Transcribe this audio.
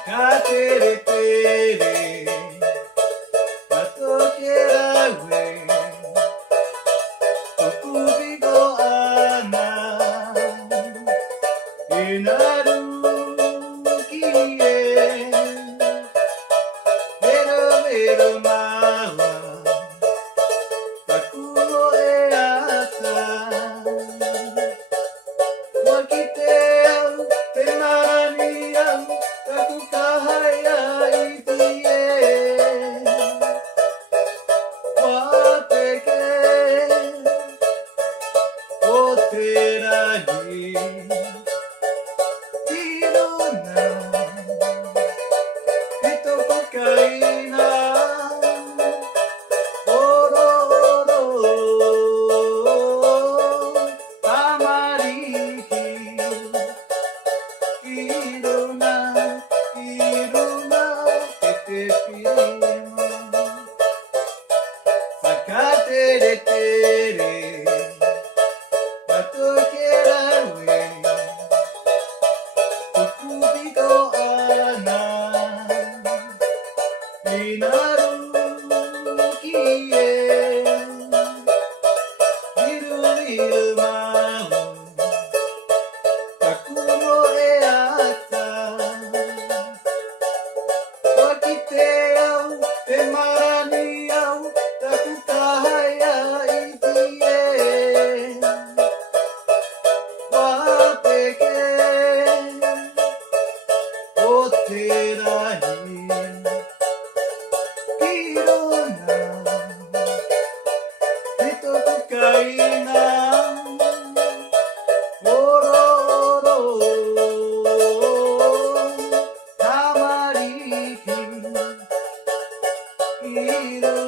Acá tere tere, gato quiera güey, okubigo ana, inaru kie, mero mero mawa, takumo e ata, wakiteu te maraniau, takukahaya itie. Tere tere, gato quiera güey, okubigo ana, inaru kie, iru iru mau, takumo e ata, wakiteu te maraniau, takukahaya itie. Iro